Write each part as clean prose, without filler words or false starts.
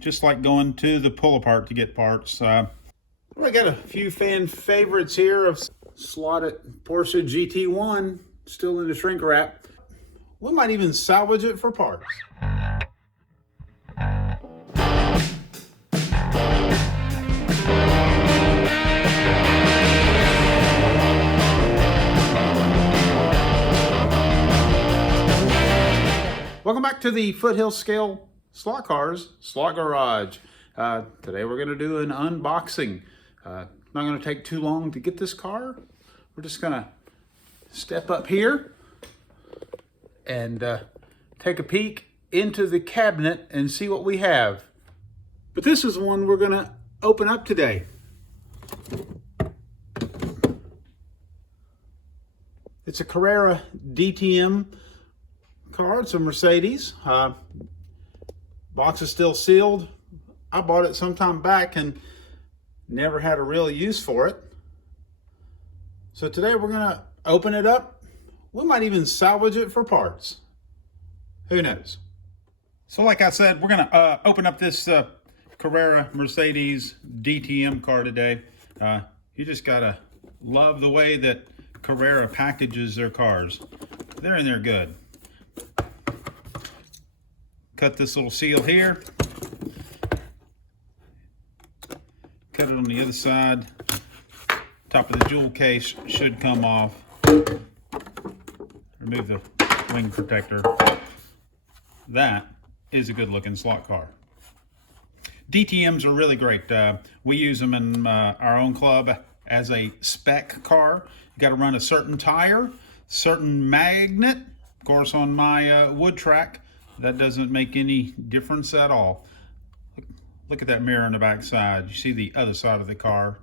just like going to the pull apart to get parts. I got a few fan favorites here of slotted Porsche GT1 still in the shrink wrap. We might even salvage it for parts. Welcome back to the Foothill Scale Slot Cars Slot Garage. Today we're going to do an unboxing. Not going to take too long to get this car. We're just going to step up here and take a peek into the cabinet and see what we have. But this is one we're going to open up today. It's a Carrera DTM car. It's a Mercedes. Box is still sealed. I bought it sometime back and never had a real use for it. So today we're going to open it up. We might even salvage it for parts. Who knows? So like I said, we're going to open up this Carrera Mercedes DTM car today. You just got to love the way that Carrera packages their cars. They're in there good. Cut this little seal here. Cut it on the other side. Top of the jewel case should come off. Remove the wing protector. That is a good looking slot car. DTMs are really great. We use them in our own club as a spec car. You got to run a certain tire, certain magnet. Of course, on my wood track, that doesn't make any difference at all. Look at that mirror on the back side. You see the other side of the car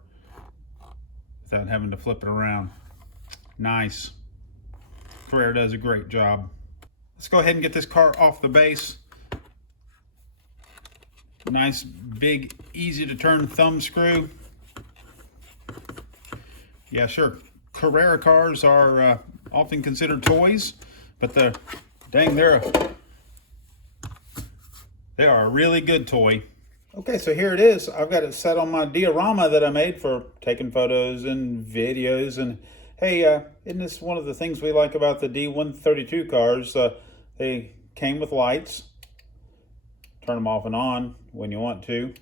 without having to flip it around. Nice. Carrera does a great job. Let's go ahead and get this car off the base. Nice, big, easy to turn thumb screw. Yeah, sure. Carrera cars are often considered toys, but they are a really good toy. Okay, so here it is. I've got it set on my diorama that I made for taking photos and videos. And hey, isn't this one of the things we like about the D132 cars? They came with lights. Turn them off and on when you want to.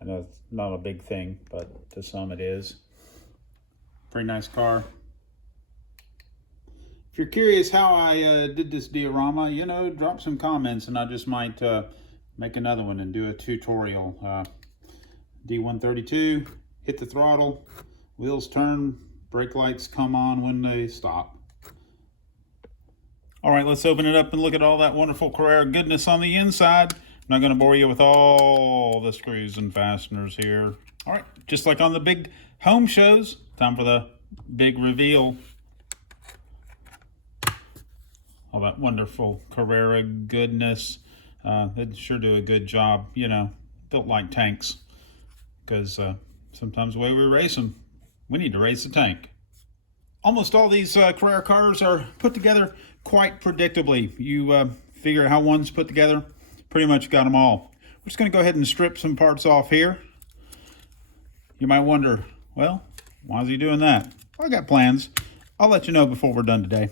I know it's not a big thing, but to some it is. Pretty nice car. If you're curious how I did this diorama, you know, drop some comments and I just might make another one and do a tutorial. D132, hit the throttle, wheels turn, brake lights come on when they stop. All right, let's open it up and look at all that wonderful Carrera goodness on the inside. I'm not going to bore you with all the screws and fasteners here. All right, just like on the big home shows, time for the big reveal. All that wonderful Carrera goodness. They sure do a good job, you know, built like tanks. Because sometimes the way we race them, we need to race the tank. Almost all these Carrera cars are put together quite predictably. You figure how one's put together, pretty much got them all. We're just going to go ahead and strip some parts off here. You might wonder, well, why is he doing that? Well, I got plans. I'll let you know before we're done today.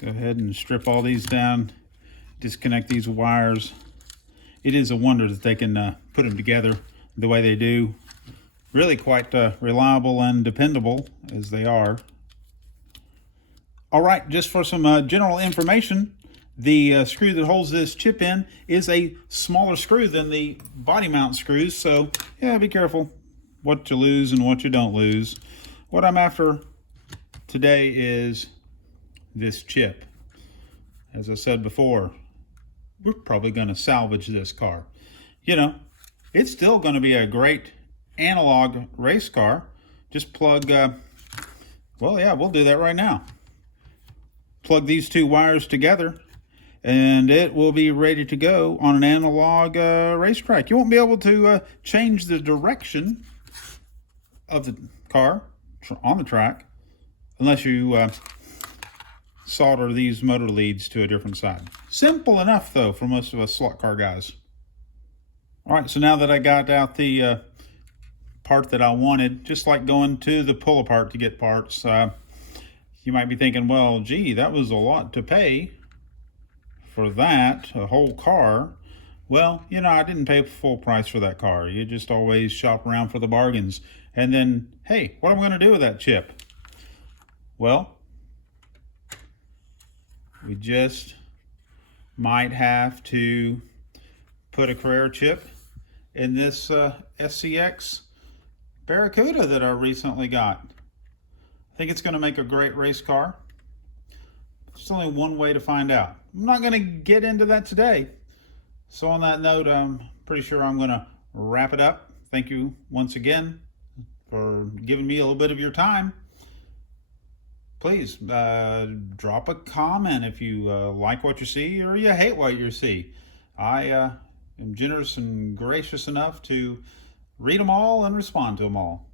Go ahead and strip all these down, disconnect these wires. It is a wonder that they can put them together the way they do. Really quite reliable and dependable as they are. All right, just for some general information, the screw that holds this chip in is a smaller screw than the body mount screws. So yeah, be careful what you lose and what you don't lose. What I'm after today is this chip. As I said before, we're probably going to salvage this car. You know, it's still going to be a great analog race car. Just plug, well, yeah, we'll do that right now. Plug these two wires together and it will be ready to go on an analog racetrack. You won't be able to change the direction of the car on the track, unless you solder these motor leads to a different side. Simple enough though for most of us slot car guys. All right, so now that I got out the part that I wanted, just like going to the pull apart to get parts, you might be thinking, well, gee, that was a lot to pay for that, a whole car. Well, you know, I didn't pay full price for that car. You just always shop around for the bargains. And then, hey, what am I going to do with that chip? Well, we just might have to put a Carrera chip in this SCX Barracuda that I recently got. I think it's going to make a great race car. There's only one way to find out. I'm not going to get into that today. So on that note, I'm pretty sure I'm going to wrap it up. Thank you once again for giving me a little bit of your time. Please drop a comment if you like what you see or you hate what you see. I am generous and gracious enough to read them all and respond to them all.